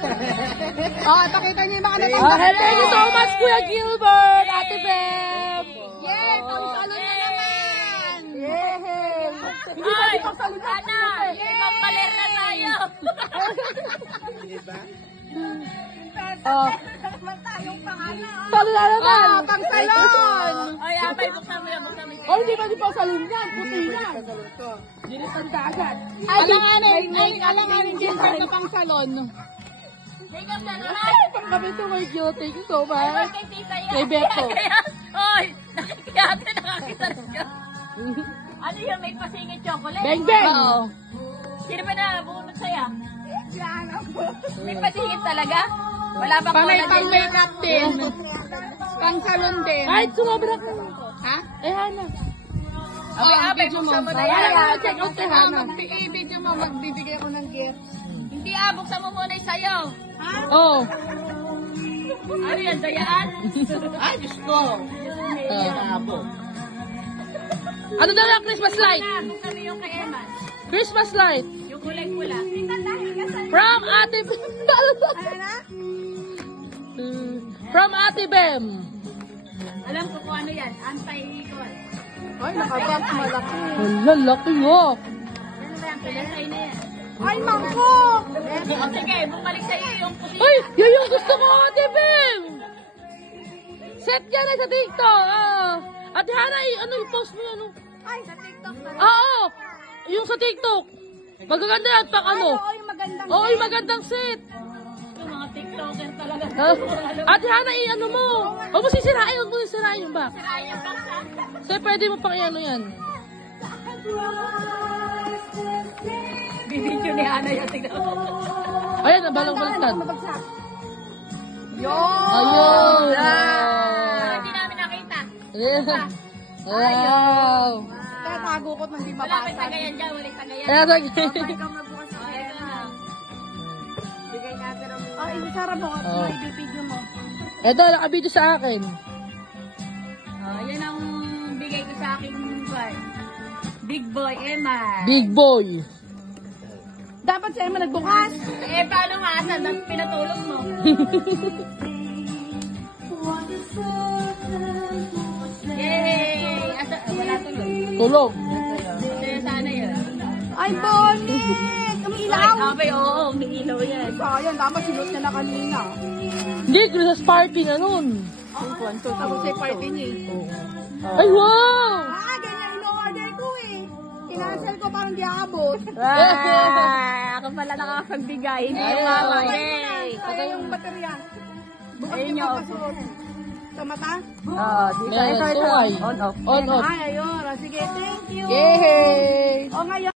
Oh, pakita niyo yung mga natanggal. Okay, thank you so much, Kuya Gilbert, Ate Bem. Yay! Pang-salon na naman! Yay! Hindi pwede pang-salon na. Ibang paler na tayo. Oh. Salon na naman. Oh, pang-salon! Ay, abay, buksan mo yan, buksan mo yan. Oh, hindi pwede pang-salon yan. Puti yan. Dinitan ka agad. Alanganin Gilbert na pang-salon. Tingnan mo na. Ay, pangkabit to my God. Thank you so much. Kay tita yan. Kay Beto. Oy, nakikiyate, nakakita. Ano yun, may pasingit chocolate? Beng beng. Oo. Sino ba na bunod sa'yo? May pasingit talaga? Wala bang Pang cola din? makeup din. Pang-salon din. Ay, sumabra ka. Ha? Eh, Hana. Abay, buksan mo na yan. Check out kay Hana. I-video mo, magbibigay ako ng gift. Hindi buksan mo muna yung sayo. Oh. Ano yan, dayaan? Ay, Diyos ko. Ano daw yung Christmas light? Buksan mo yung kay Eman. Christmas light. Yung kulay pula. From Ate Bem. From Ate Bem. Alam ko kung ano yan, anti-equal. Ay, nakabox malaki. Wala, laki oh. Ano ba yung pinasay na yan? Ay, mangko! O sige, bumalik sa'yo yung puti. Ay, yun yung gusto ko, Ate Bem. Set ka na sa TikTok. Ate Hana, ano i-post mo yan? Ay, sa TikTok na. Oo, yung sa TikTok. Magaganda yan, pang ano. Oo, yung magandang. Oo, yung magandang set. Yung mga TikToker talaga. Ate Hana, ano mo? Huwag mo sisirain, huwag mo sisirain yung back. Sirayan yung box ha. So, pwede mo pang ano yan. Bibidyo ni Ana yung tignan mo. Ayan, nabalang-baliktad. Yun! Ayun! Hindi namin nakita. Wow! Kaya tago ko nang di Wala may mabasa. tagayan dyan, walang tagayan. Kaya Oh, ito na. Ay, isara mo. Oh. I-video mo. Eto, nakabidyo sa akin. Yan ang bigay ko sa aking boy. Big boy, Emma. Big boy. Dapat siya naman nagbukas. Eh, paano nga asan? Pinatulog mo. Yay! Wala tuloy. Tulog. Sa'yo sana yun. Ay, Bonnie! Umiilaw! Abay, oo, may ilaw yan. Sayang, dapat sinot niya na kanina. Hindi, Christmas party na nun. Yung kwanto, tapos ay party niya eh. Ay, wow! Ganyan in-order ko eh. Kinansel ko parang di aabot. Ako pala nakakapagbigay. Hindi yung Ay, mama. oo. Yay! Kaya yung baterya. Bukas Ayun niyo yung papasuot. Sa mata? Meron, suway. On, off. Ay, ayun. Sige, thank you. Yay! O ngayon.